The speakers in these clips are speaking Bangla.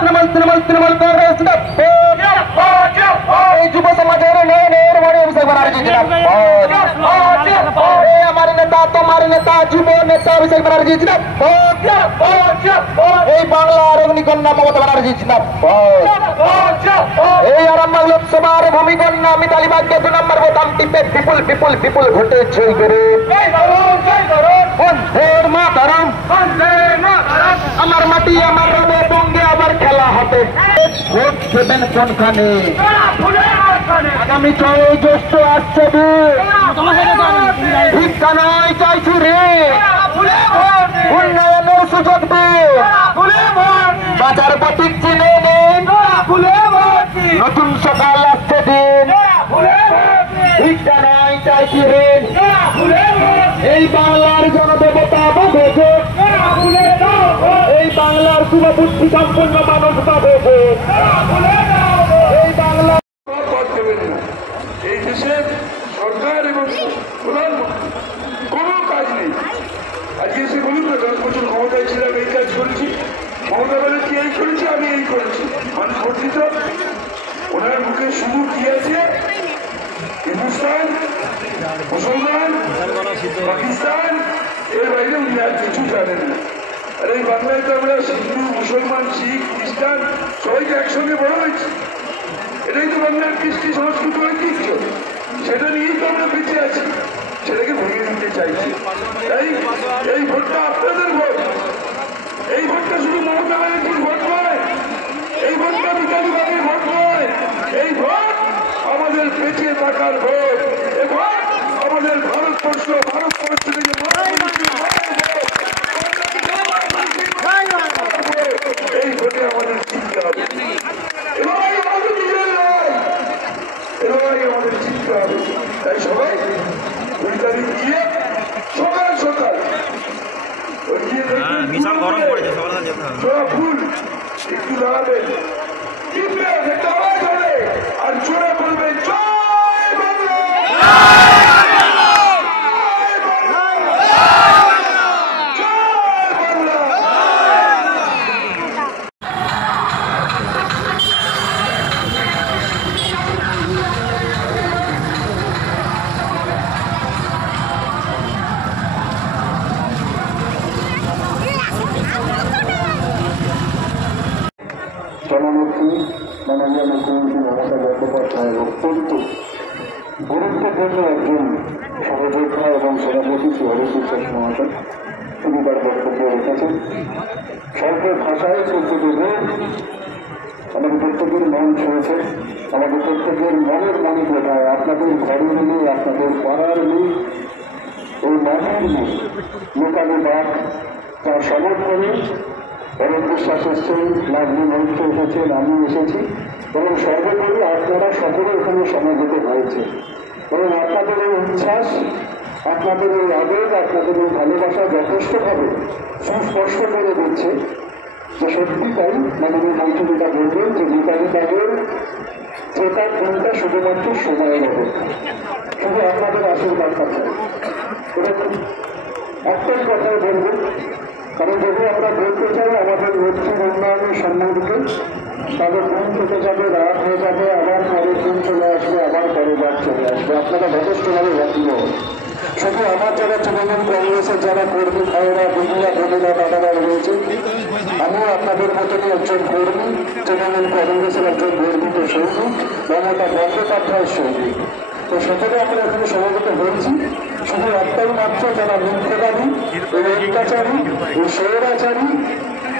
তৃণমূল কংগ্রেস এই যুব সমাজের নয়নের মণি অভিষেক ব্যানার্জি আমার নেতা তোমার নেতা যুব নেতা অভিষেক ব্যানার্জি এই বাংলার অগ্নিকন্যা মমতা ব্যানার্জি এই আরামবাগ লোকসভার ভূমিকন্যা মিতালি বাগকে 2 নম্বর বোতাম টিপে বিপুল বিপুল বিপুল ভোটে জয় করে আমার মাটি আমার রবে বঙ্গে আবার খেলা হবে ভোট দেবেন কোনখানে আগামী 6 জ্যৈষ্ঠ আসছে ভিক্ষা নয় চাইছি রে উন্নয়নের সুযোগ দে বাজার প্রতীক চিনে নেন নতুন সকাল আসছে দিন ভিক্ষা নয় চাইছি রে এই বাংলার জনদেবতা পাবে এই বাংলার শুভবুদ্ধি সম্পন্ন মানুষ পাবে এই বাংলা এই দেশের সরকার এবং প্রধানমন্ত্রী কোনো কাজ নেই। আজকে এসে বলুন না 10 বছর ক্ষমতায় ছিলাম এই কাজ করেছি, মমতা ব্যানার্জি এই করেছি, আমি এই করেছি, মানুষ বর্ধিত ওনার মুখে শুধু কি আছে হিন্দুস্তান মুসলমান পাকিস্তান এর বাইরে উনি আর কিছু জানেন না। আর এই বাংলায় তো আমরা হিন্দু মুসলমান শিখ খ্রিস্টান সবাইকে একসঙ্গে বড় হয়েছি, এটাই তো বাংলার কৃষ্টি সংস্কৃতি ঐতিহ্য, সেটা নিয়েই তো আমরা বেঁচে আছি, সেটাকে ভেঙে দিতে চাইছি। তাই এই ভোটটা আপনাদের ভোট, এই ভোটটা শুধু মমতা ব্যানার্জির ভোট নয়, এই ভোটটা মিতালি বাগের ভোট নয়, এই ভোট আমাদের বেঁচে থাকার ভোট, এই ভোট আমাদের ভারতবর্ষ থেকে এই ভোটে আমাদের জিততে হবে, এবারই আমাদের নিজের নয়, এবারই আমাদের জিততে হবে। তাই সবাই 2 তারিখ গিয়ে সকাল সকাল বিশাল গরম পড়েছে, ফুল একটু দাঁড়াবেন, একটা আওয়াজ হবে আর জোরে বলবেন জয় বাংলা। জননেত্রী মাননীয় মুখ্যমন্ত্রী মমতা বন্দ্যোপাধ্যায় অত্যন্ত গুরুত্বপূর্ণ একজন সহযোদ্ধা এবং সভাপতি শ্রী হরি বিশ্বাস মহাশয় তিনি তার বক্তব্য রেখেছেন। স্বল্প ভাষায় প্রত্যেকে আমাদের প্রত্যেকের মন ছুঁয়েছে, আমাদের প্রত্যেকের মনের মনে কোথায় আপনাদের ঘরের নেই, আপনাদের পাড়ার নেই, এই মনের নেই লোকালে বাদ তার সমর্থনে অনেক বিশ্বাস এসছেন, লাভলি মন্ত্র এসেছেন, আমি এসেছি এবং সর্বোপরি আপনারা সকলে এখানে সমবেত হয়েছে এবং আপনাদের এই উচ্ছ্বাস, আপনাদের এই আবেগ, আপনাদের এই ভালোবাসা যথেষ্টভাবে সুস্পষ্ট করে দিচ্ছে যে সত্যি তাই মাননীয় মন্ত্রীটা বলবেন যে মিতালি বাগের চেতার দিনটা শুধুমাত্র সময়ের অপেক্ষা, শুধু আপনাদের আশীর্বাদ পাচ্ছে। একটাই কথাই বলবেন, কারণ যদি আমরা বলতে চাই আমাদের নেত্রীর উন্নয়নের সম্বন্ধে তাদের দিন কেটে যাবে, রাত হয়ে যাবে, আবার পরের দিন চলে আসবে, আবার পরের রাত চলে আসবে, আপনারা যথেষ্টভাবে বাতিল হন। শুধু আমার যারা তৃণমূল কংগ্রেসের যারা কর্মী ভাইয়েরা দিদিরা বোনেরা দাদারা রয়েছে, আমিও আপনাদের মতনই একজন কর্মী, তৃণমূল কংগ্রেসের একজন গর্বিত সৈনিক, মমতা বন্দ্যোপাধ্যায়ের সৈনিক। তো সকলে আমরা এখানে সমবেত হয়েছি শুধু একটাই মাত্র, যারা মিথ্যাবাদী, এই অত্যাচারী, এই স্বৈরাচারী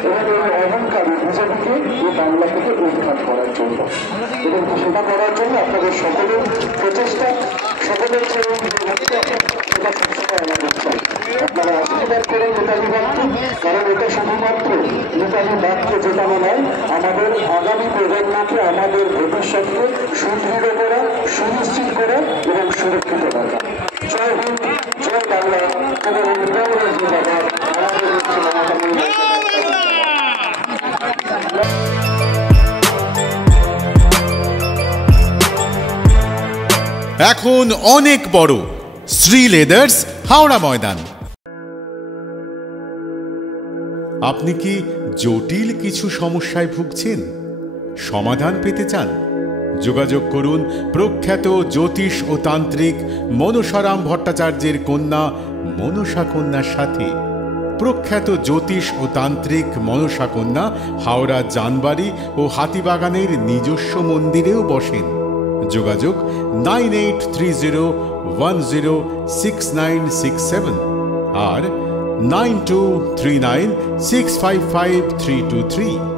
এবং এই অহংকারী বিজেপিকে এই বাংলা থেকে উৎখাত করার জন্য, এবং সেটা করার জন্য আপনাদের সকলের প্রচেষ্টা, সকলের চেয়ে সেটা সবসময় আমাদের চাই। আপনারা আশীর্বাদ করেন মিতালি বাগকে, কারণ এটা শুধুমাত্র মিতালি বাগকে জেতানো নয়, আমাদের আগামী প্রজন্মকে, আমাদের ভবিষ্যৎকে সুদৃঢ় করা, সুনিশ্চিত করা এবং সুরক্ষিত রাখা। জয় হিন্দ, জয় বাংলা এবং কংগ্রেস জিন্দাবাদ। আমাদের এখন অনেক বড় শ্রী লেদার্স হাওড়া ময়দান। আপনি কি জটিল কিছু সমস্যায় ভুগছেন, সমাধান পেতে চান? যোগাযোগ করুন প্রখ্যাত জ্যোতিষ ও তান্ত্রিক মনসারাম ভট্টাচার্যের কন্যা মনসা কন্যার সাথে। প্রখ্যাত জ্যোতিষ ও তান্ত্রিক মনসা কন্যা হাওড়া জানবাড়ি ও হাতিবাগানের নিজস্ব মন্দিরেও বসেন। যোগাযোগ 9830106967 আর 9239655323।